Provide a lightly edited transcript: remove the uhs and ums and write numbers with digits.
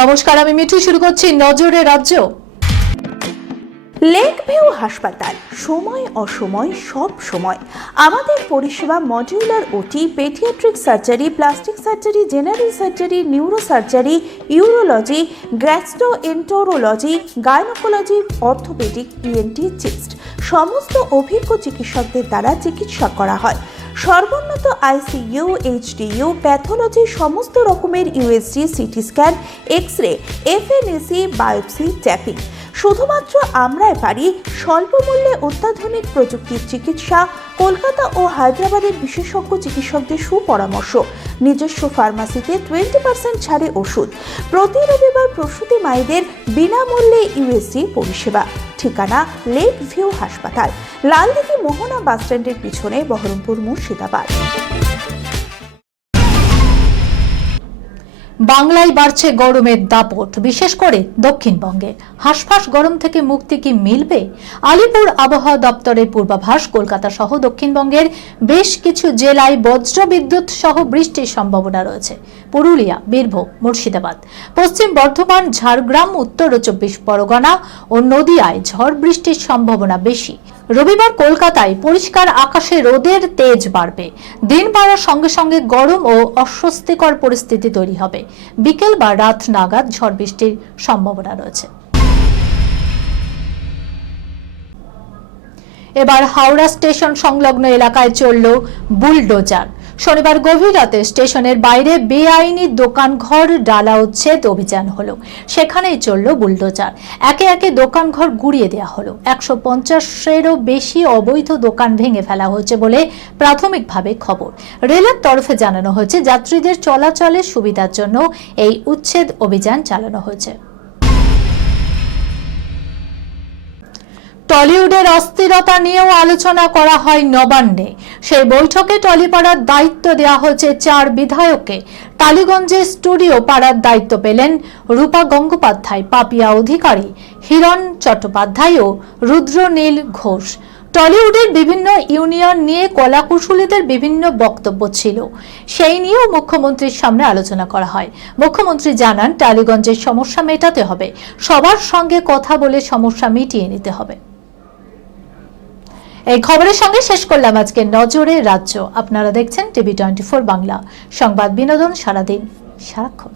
নমস্কার, আমি মিঠু। শুরু করছি নজরে রাজ্য। লেক ভিউ হাসপাতাল, সময় অসময় সব সময় আমাদের পরিষেবা modular OT, paediatric surgery, plastic surgery, general surgery, neuro surgery, urology, gastroenterology, gynaecology, orthopaedic, ENT, chest সমস্ত অভিজ্ঞ চিকিৎসকদের দ্বারা চিকিৎসা করা হয়। সর্বোন্নত আইসিইউ, এইচডিইউ, প্যাথোলজি, সমস্ত রকমের USG, CT scan, X ray, FNAC, biopsy, tapping. শুধুমাত্র আমরাই পারি স্বল্প মূল্যে অত্যাধুনিক প্রযুক্তির চিকিৎসা। কলকাতা ও হায়দ্রাবাদের বিশেষজ্ঞ চিকিৎসকদের সুপরামর্শ। নিজস্ব ফার্মাসিতে 20% ছাড়ে ওষুধ। প্রতি রবিবার প্রসূতি মায়েদের বিনামূল্যে ইউএসজি পরিষেবা। ঠিকানা লেক ভিউ হাসপাতাল, লালদিঘি মোহনা বাসস্ট্যান্ডের পিছনে, বহরমপুর, মুর্শিদাবাদ। বাংলায় বাড়ছে গরমের দাপট, বিশেষ করে দক্ষিণবঙ্গে। হাঁসফাঁস গরম থেকে মুক্তি কি মিলবে? আলিপুর আবহাওয়া দপ্তরের পূর্বাভাস, কলকাতা সহ দক্ষিণবঙ্গের বেশ কিছু জেলায় বজ্রবিদ্যুৎ সহ বৃষ্টির সম্ভাবনা রয়েছে। পুরুলিয়া, বীরভূম, মুর্শিদাবাদ, পশ্চিম বর্ধমান, ঝাড়গ্রাম, উত্তর 24 পরগনা ও নদিয়ায় ঝড় বৃষ্টির সম্ভাবনা বেশি। রবিবার কলকাতায় পরিষ্কার আকাশে রোদের তেজ বাড়বে। দিন বাড়ার সঙ্গে সঙ্গে গরম ও অস্বস্তিকর পরিস্থিতি তৈরি হবে। বিকেল বা রাত নাগাদ ঝড় বৃষ্টির সম্ভাবনা রয়েছে। এবার হাওড়া স্টেশন সংলগ্ন এলাকায় চলল বুলডোজার। শনিবার গভীর রাতে স্টেশনের বাইরে বেআইনি দোকানঘর ডালা উচ্ছেদ অভিযান হলো। সেখানেই চলল বুলডোজার। একে একে দোকানঘর গুড়িয়ে দেওয়া হলো। 150-এরও বেশি অবৈধ দোকান ভেঙে ফেলা হয়েছে বলে প্রাথমিকভাবে খবর। রেলের তরফে জানানো হয়েছে, যাত্রীদের চলাচলের সুবিধার জন্য এই উচ্ছেদ অভিযান চালানো হয়েছে। টলিউডের অস্থিরতা নিয়েও আলোচনা করা হয় নবান্নে। সেই বৈঠকে টলিপাড়ার দায়িত্ব দেওয়া হয়েছে 4 বিধায়ককে। টালিগঞ্জে স্টুডিও পাড়ার দায়িত্ব পেলেন রূপা গঙ্গোপাধ্যায়, পাপিয়া অধিকারী, হিরণ চট্টোপাধ্যায় ও রুদ্রনীল ঘোষ। টলিউডের বিভিন্ন ইউনিয়ন নিয়ে কলাকুশলীদের বিভিন্ন বক্তব্য ছিল, সেই নিয়েও মুখ্যমন্ত্রীর সামনে আলোচনা করা হয়। মুখ্যমন্ত্রী জানান, টালিগঞ্জের সমস্যা মেটাতে হবে, সবার সঙ্গে কথা বলে সমস্যা মিটিয়ে নিতে হবে। এই খবরের সঙ্গে শেষ করলাম আজকে নজরে রাজ্য। আপনারা দেখছেন টিভি 24 বাংলা, সংবাদ বিনোদন সারাদিন সারাক্ষণ।